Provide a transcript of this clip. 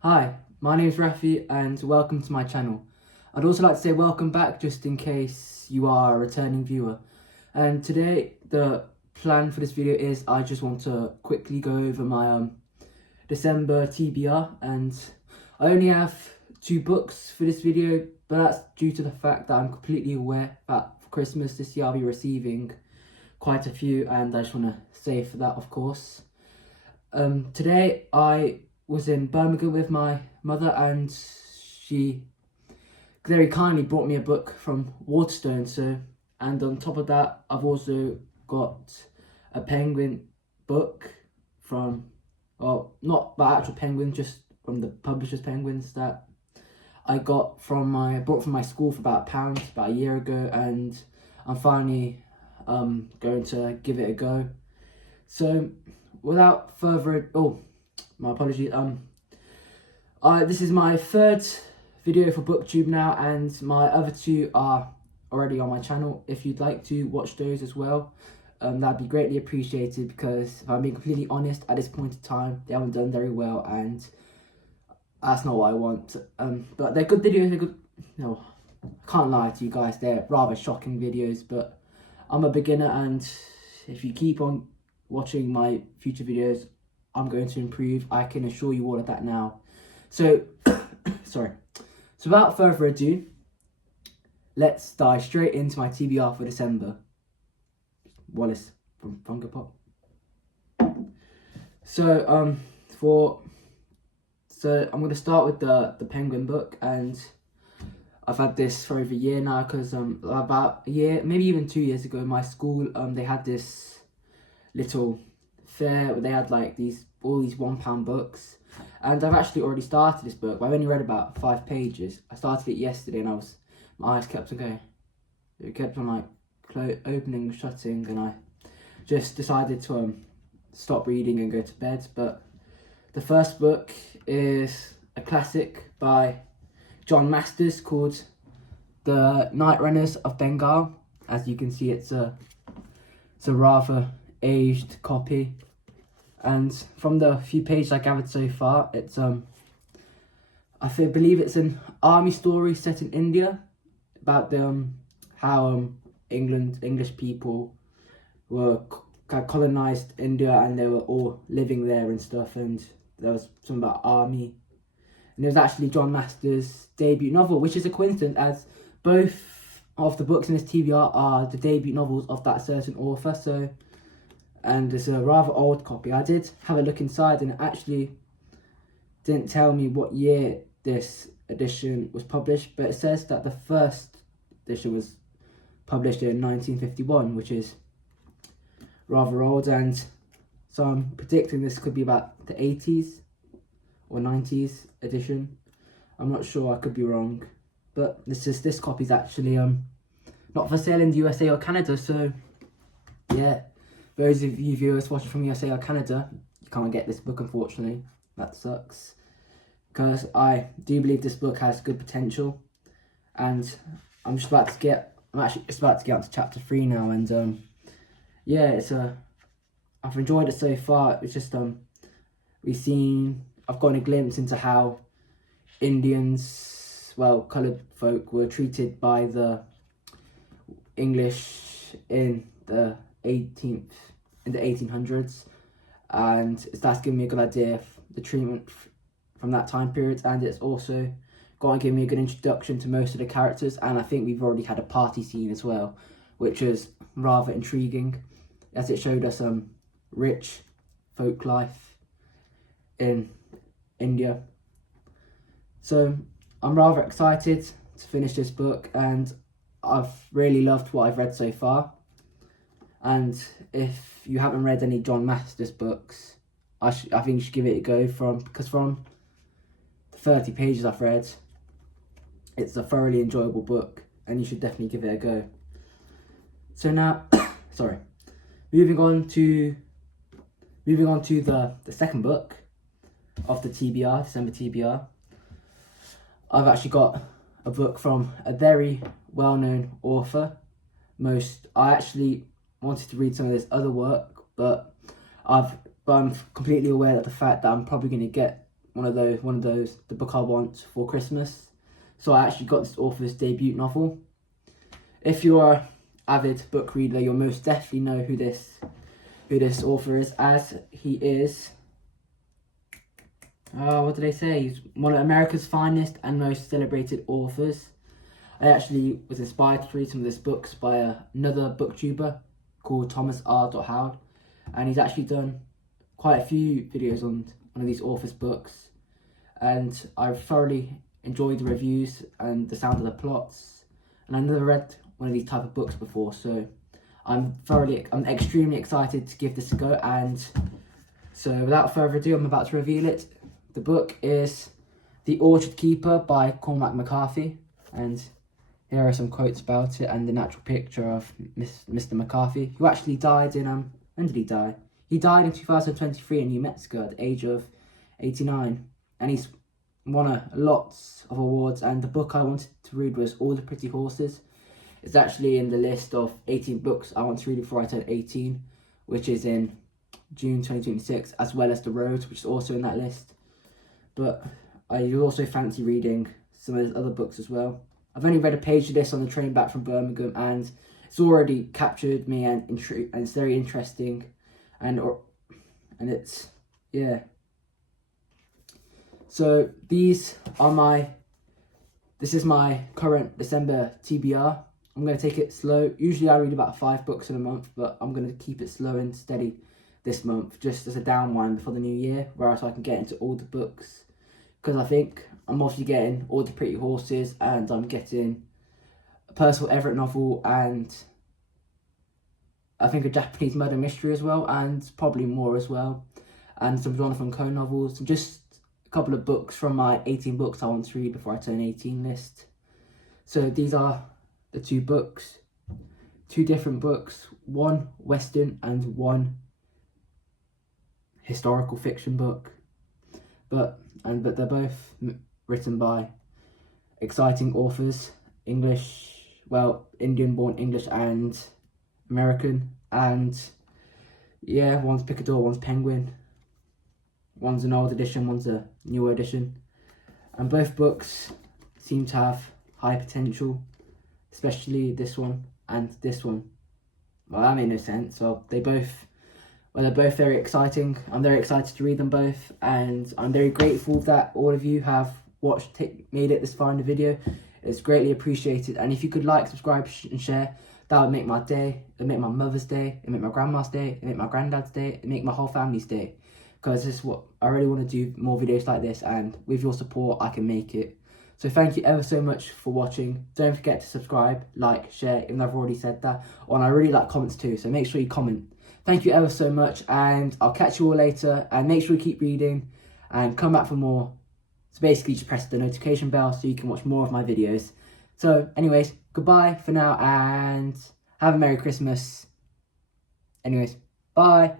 Hi, my name is Rafi and welcome to my channel. I'd also like to say welcome back just in case you are a returning viewer. And today the plan for this video is I just want to quickly go over my December TBR, and I only have 2 books for this video, but that's due to the fact that I'm completely aware that for Christmas this year I'll be receiving quite a few, and I just want to save for that, of course. Today I was in Birmingham with my mother, and she very kindly brought me a book from Waterstone. And on top of that, I've also got a Penguin book from, well, not the actual Penguin, just from the publisher's Penguins that I brought from my school for about £1 about a year ago, and I'm finally going to give it a go. So without further my apologies. This is my 3rd video for booktube now, and my other 2 are already on my channel. If you'd like to watch those as well, that'd be greatly appreciated, because if I'm being completely honest, at this point in time they haven't done very well, and that's not what I want. But they're good videos. They're good. No, I can't lie to you guys, they're rather shocking videos, but I'm a beginner, and if you keep on watching my future videos, I'm going to improve. I can assure you all of that now. So, sorry. So without further ado, let's dive straight into my TBR for December. Wallace from Funko Pop. So I'm going to start with the Penguin book, and I've had this for over a year now, because about a year, maybe even 2 years ago, my school they had this little fair where they had like all these £1 books, and I've actually already started this book, but I've only read about 5 pages. I started it yesterday, and my eyes kept on going. It kept on like opening, shutting, and I just decided to stop reading and go to bed. But the first book is a classic by John Masters called The Night Runners of Bengal. As you can see, it's a rather aged copy, and from the few pages I gathered so far, it's believe it's an army story set in India about how English people were colonized India, and they were all living there and stuff, and there was something about army, and it was actually John Masters' debut novel, which is a coincidence, as both of the books in this TBR are the debut novels of that certain author. And it's a rather old copy. I did have a look inside, and it actually didn't tell me what year this edition was published, but it says that the first edition was published in 1951, which is rather old, and so I'm predicting this could be about the 80s or 90s edition. I'm not sure, I could be wrong, but this copy's actually not for sale in the USA or Canada, so yeah. Those of you viewers watching from USA or Canada, you can't get this book, unfortunately. That sucks, because I do believe this book has good potential, and I'm actually just about to get on to chapter 3 now, and yeah, I've enjoyed it so far. It's just I've gotten a glimpse into how Indians, well, coloured folk, were treated by the English in the 1800s, and that's given me a good idea of the treatment from that time period, and it's also going to give me a good introduction to most of the characters, and I think we've already had a party scene as well, which is rather intriguing, as it showed us rich folk life in India. So I'm rather excited to finish this book, and I've really loved what I've read so far. And if you haven't read any John Masters books, I think you should give it a go, because from the 30 pages I've read, it's a thoroughly enjoyable book, and you should definitely give it a go. So now, sorry, moving on to the second book of the TBR, December TBR. I've actually got a book from a very well-known author. I actually wanted to read some of this other work, but I'm completely aware of the fact that I'm probably going to get the book I want for Christmas. So I actually got this author's debut novel. If you're an avid book reader, you'll most definitely know who this author is, as he is, what did they say? He's one of America's finest and most celebrated authors. I actually was inspired to read some of his books by another booktuber called Thomas R. Howard, and he's actually done quite a few videos on one of these authors' books, and I thoroughly enjoyed the reviews and the sound of the plots, and I never read one of these type of books before, so I'm extremely excited to give this a go. And so without further ado, I'm about to reveal it. The book is The Orchard Keeper by Cormac McCarthy, and here are some quotes about it and an actual picture of Mr. McCarthy, who actually died in, when did he die? He died in 2023 in New Mexico at the age of 89, and he's won lots of awards, and the book I wanted to read was All the Pretty Horses. It's actually in the list of 18 books I want to read before I turn 18, which is in June 2026, as well as The Road, which is also in that list. But I also fancy reading some of his other books as well. I've only read a page of this on the train back from Birmingham, and it's already captured me, and it's very interesting, and it's, yeah. So this is my current December TBR. I'm going to take it slow. Usually I read about 5 books in a month, but I'm going to keep it slow and steady this month, just as a downwind before the new year, where so I can get into all the books. Because I think I'm obviously getting All the Pretty Horses, and I'm getting a Percival Everett novel, and I think a Japanese murder mystery as well, and probably more as well, and some Jonathan Coe novels, and just a couple of books from my 18 books I want to read before I turn 18 list. So these are the 2 books, 2 different books, one Western and one historical fiction book, but they're both written by exciting authors, Indian-born English and American, and yeah, one's Picador, one's Penguin, one's an old edition, one's a newer edition, and both books seem to have high potential, especially this one and this one. Well, that made no sense. Well, they're both very exciting. I'm very excited to read them both, and I'm very grateful that all of you have made it this far in the video. It's greatly appreciated, and if you could like, subscribe, and share, that would make my day. It would make my mother's day. It would make my grandma's day. It would make my granddad's day. It would make my whole family's day, because this is what I really want to do, more videos like this, and with your support I can make it. So thank you ever so much for watching. Don't forget to subscribe, like, share, even though I've already said that. And I really like comments too, so make sure you comment. Thank you ever so much, and I'll catch you all later. And make sure you keep reading and come back for more. So basically just press the notification bell so you can watch more of my videos. So anyways, goodbye for now, and have a Merry Christmas. Anyways, bye.